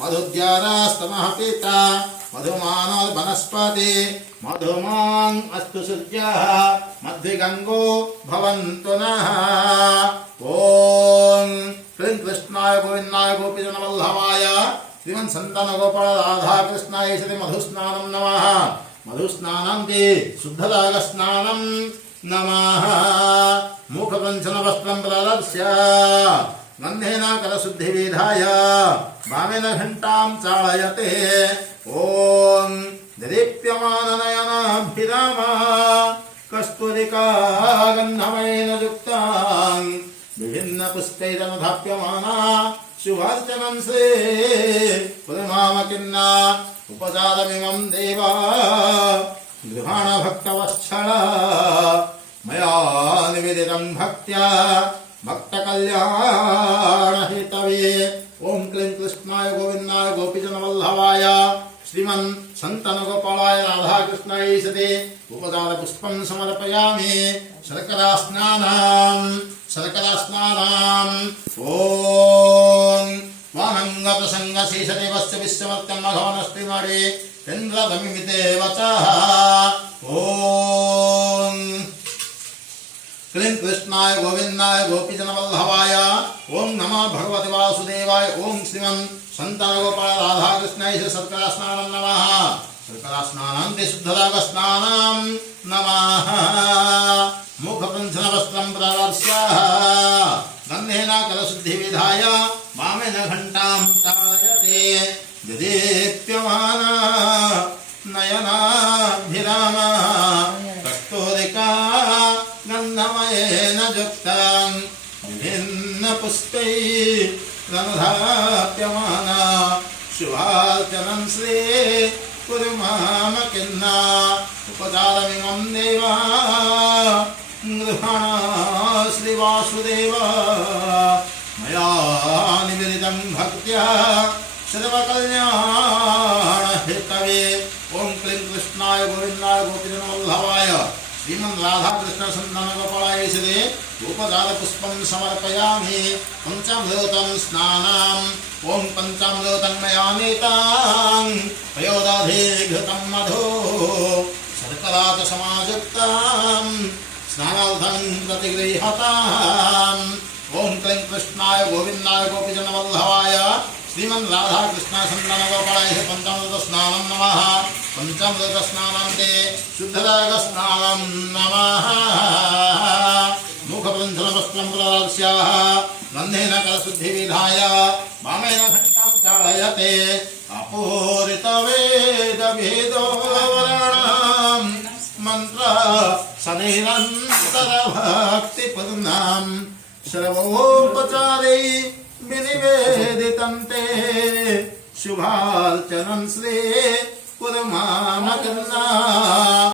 मधुद्यारास्तमः पीता मधुमानो वनस्पति मधुमान् अस्तु सृज्यः मध्विगङ्गो भवन्तु नः। ॐ क्लीं कृष्णाय गोविन्दाय गोपीजनवल्लभाय श्रीमन् सन्तान गोपाल राधा कृष्णाय श्री मधुस्नानं नमः। मधुस्नानं के शुद्धदागस्नानं नमः। मुखकञ्चन वस्त्रं प्रदर्श्य गन्धेन करशुद्धिविधाय वामेन घण्टां चालयते। ॐ दीप्यमाननयनाभिराम कस्तूरिका गन्धमयेन युक्तां विभिन्नपुष्पैरनुधाप्यमाना शुभार्चनं श्री पुरमामकिन्ना उपचारमिमं देवा गृहाण भक्तवत्सल मया निवेदितं भक्त्या भक्तकल्याण हेतवे। ओं क्लीं कृष्णाय गोविन्दाय गोपीजनवल्लभाय श्रीमन् सन्तान गोपालाय राधा कृष्णाय सते उपचार पुष्पं समर्पयामि। शर्करा स्नानम् ओं वानंग प्रसंग शेषदेवस्य विश्वमत्यं मघवनस्ति मणि चन्द्रदमिमिते वचः। ओं क्लीं कृष्णाय गोविन्दाय गोपीजनवल्लभाय ओं नमः भगवते वासुदेवाय ओं श्रीमन् सन्तान गोपाल राधा कृष्णाय शर्करा स्नानं नमः। शर्करा स्नानान्ते शुद्धदागस्नानं नमः। मुखकञ्चन वस्त्रं प्रदर्श्य गन्धेन करशुद्धिविधाय वामेन घण्टां चालयते। दीप्यमाना नयनाभिराम कस्तूरिका गन्धमयेन युक्तां विभिन्नपुष्पैरनुधाप्यमाना शुभार्चनं श्री कुरुमामकिन्ना उपचारमिमं देवा गृहाण श्रीवासुदेव मया निवेदितं भक्त्या सर्वकल्याण हेतवे। ओं क्लीं कृष्णाय गोविन्दाय गोपीजनवल्लभाय श्रीमन् राधा कृष्ण सन्तान गोपालाय श्री उपचार पुष्पं समर्पयामि। पञ्चामृतं स्नानम् ओं पञ्चामृतं मया नीतं पयोदधिघृतं मधु शर्करा च समायुक्तं स्नानार्थं प्रतिगृह्यताम्। ओं क्लीं कृष्णाय गोविन्दाय गोपीजनवल्लभाय श्रीमन् राधा कृष्ण सन्तान गोपालाय पञ्चामृत स्नानं नमः। पञ्चामृत स्नानान्ते शुद्धदागस्नानं नमः। मुखकञ्चन वस्त्रं प्रदर्श्य गन्धेन करशुद्धिविधाय वामेन घण्टां चालयते। अपूरितवेदभेदो वर्णां मन्त्र सनिरन्तरभक्तिपूर्णां सर्वोपचारै विनिवेदितं ते शुभार्चनं श्री कुरुमामकिन्ना।